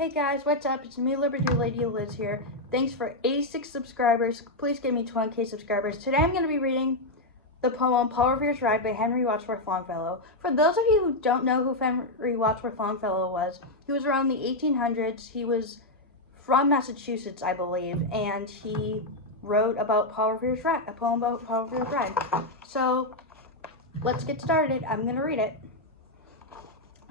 Hey guys, what's up? It's me, Liberty Lady Liz here. Thanks for 86 subscribers. Please give me 20k subscribers. Today I'm going to be reading the poem Paul Revere's Ride by Henry Wadsworth Longfellow. For those of you who don't know who Henry Wadsworth Longfellow was, he was around the 1800s. He was from Massachusetts, I believe, and he wrote about Paul Revere's Ride, a poem about Paul Revere's Ride. So let's get started. I'm going to read it.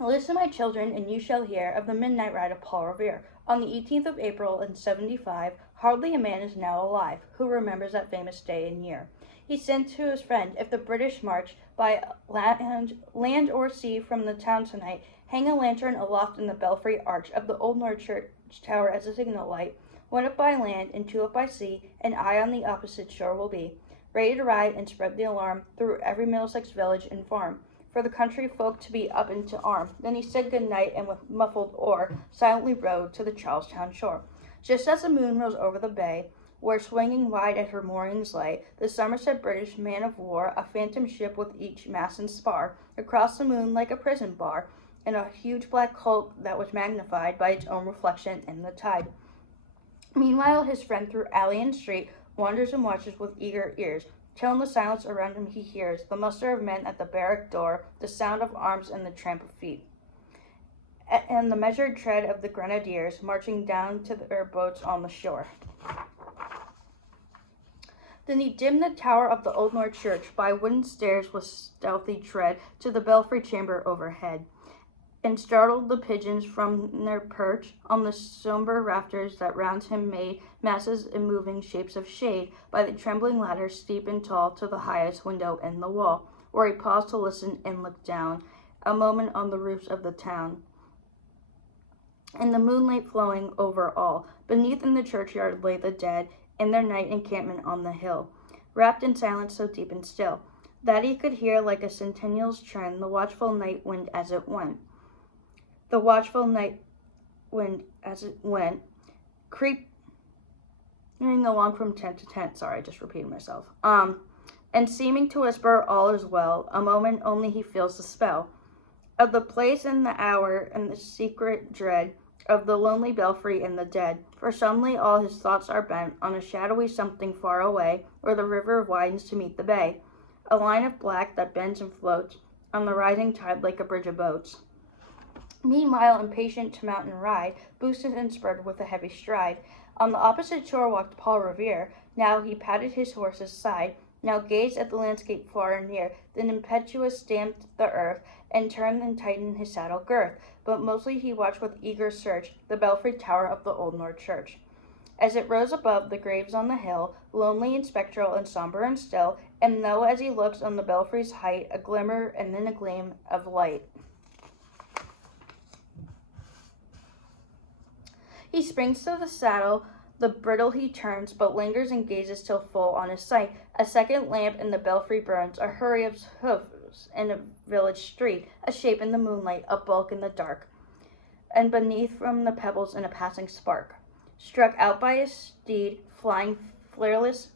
Listen, my children, and you shall hear of the midnight ride of Paul Revere. On the 18th of April in 75, hardly a man is now alive who remembers that famous day and year. He sent to his friend, if the British march by land or sea from the town tonight, hang a lantern aloft in the belfry arch of the old North Church tower as a signal light. One up by land and two up by sea, and I on the opposite shore will be, ready to ride and spread the alarm through every Middlesex village and farm, for the country folk to be up into arm. Then he said good night, and with muffled oar silently rowed to the Charlestown shore. Just as the moon rose over the bay, where swinging wide at her moorings lay the Somerset British man of war, a phantom ship with each mast and spar, across the moon like a prison bar, and a huge black hulk that was magnified by its own reflection in the tide. Meanwhile his friend through alley and street wanders and watches with eager ears, till in the silence around him he hears the muster of men at the barrack door, the sound of arms and the tramp of feet, and the measured tread of the grenadiers marching down to their boats on the shore. Then he dimmed the tower of the old North Church by wooden stairs with stealthy tread to the belfry chamber overhead, and startled the pigeons from their perch on the sombre rafters that round him made masses and moving shapes of shade by the trembling ladder steep and tall to the highest window in the wall, where he paused to listen and look down a moment on the roofs of the town, and the moonlight flowing over all. Beneath in the churchyard lay the dead in their night encampment on the hill, wrapped in silence so deep and still that he could hear like a centennial's trend the watchful night wind as it went. The watchful night wind as it went, creeping along from tent to tent. Sorry, I just repeated myself. And seeming to whisper all is well, a moment only he feels the spell of the place and the hour and the secret dread of the lonely belfry and the dead. For suddenly all his thoughts are bent on a shadowy something far away, where the river widens to meet the bay, a line of black that bends and floats on the rising tide like a bridge of boats. Meanwhile, impatient to mount and ride, boosted and spurred with a heavy stride, on the opposite shore walked Paul Revere. Now he patted his horse's side, now gazed at the landscape far and near, then impetuous stamped the earth, and turned and tightened his saddle girth. But mostly he watched with eager search the belfry tower of the old North Church, as it rose above the graves on the hill, lonely and spectral and sombre and still, and though as he looks on the belfry's height a glimmer and then a gleam of light, he springs to the saddle, the bridle he turns, but lingers and gazes till full on his sight. A second lamp in the belfry burns, a hurry of hoofs in a village street, a shape in the moonlight, a bulk in the dark, and beneath from the pebbles in a passing spark. Struck out by a steed, flying fearless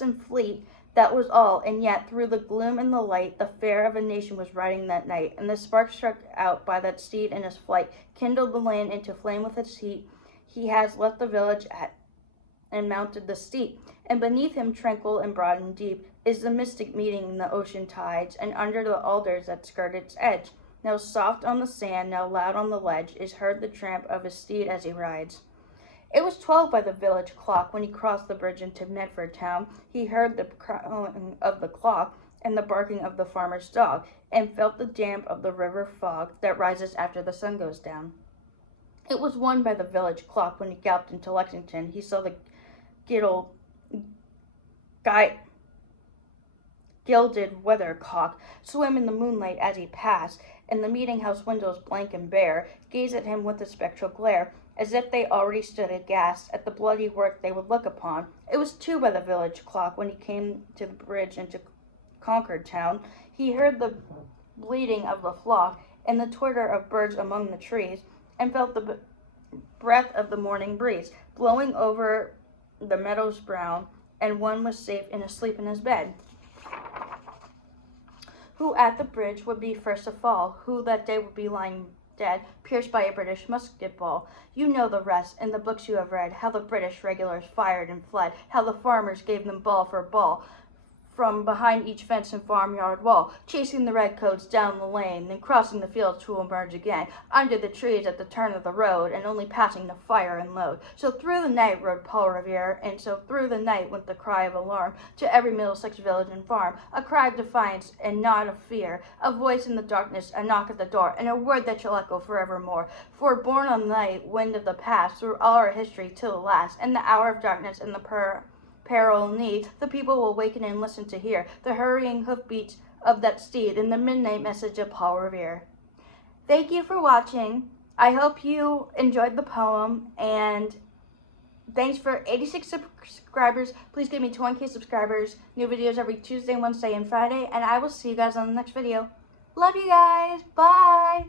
and fleet, that was all, and yet through the gloom and the light the fare of a nation was riding that night, and the spark struck out by that steed in his flight kindled the land into flame with its heat. He has left the village and mounted the steep, and beneath him, tranquil and broad and deep, is the mystic meeting in the ocean tides, and under the alders that skirt its edge, now soft on the sand, now loud on the ledge, is heard the tramp of his steed as he rides. It was 12 by the village clock when he crossed the bridge into Medford town. He heard the crowing of the clock and the barking of the farmer's dog, and felt the damp of the river fog that rises after the sun goes down. It was 1 by the village clock when he galloped into Lexington. He saw the gilded weathercock swim in the moonlight as he passed, and the meeting-house windows, blank and bare, gaze at him with a spectral glare, as if they already stood aghast at the bloody work they would look upon. It was 2 by the village clock when he came to the bridge into Concord town. He heard the bleating of the flock and the twitter of birds among the trees, and felt the breath of the morning breeze blowing over the meadows brown, and one was safe and asleep in his bed. Who at the bridge would be first to fall? Who that day would be lying dead, pierced by a British musket ball. You know the rest in the books you have read, how the British regulars fired and fled, how the farmers gave them ball for ball from behind each fence and farmyard wall, chasing the redcoats down the lane, then crossing the fields to emerge again, under the trees at the turn of the road, and only passing to fire and load. So through the night rode Paul Revere, and so through the night went the cry of alarm to every Middlesex village and farm, a cry of defiance and not of fear, a voice in the darkness, a knock at the door, and a word that shall echo forevermore. For born on the night wind of the past, through all our history till the last, and the hour of darkness and the peril and need, the people will waken and listen to hear the hurrying hoofbeats of that steed and the midnight message of Paul Revere. Thank you for watching. I hope you enjoyed the poem, and thanks for 86 subscribers. Please give me 20,000 subscribers. New videos every Tuesday, Wednesday, and Friday, and I will see you guys on the next video. Love you guys. Bye.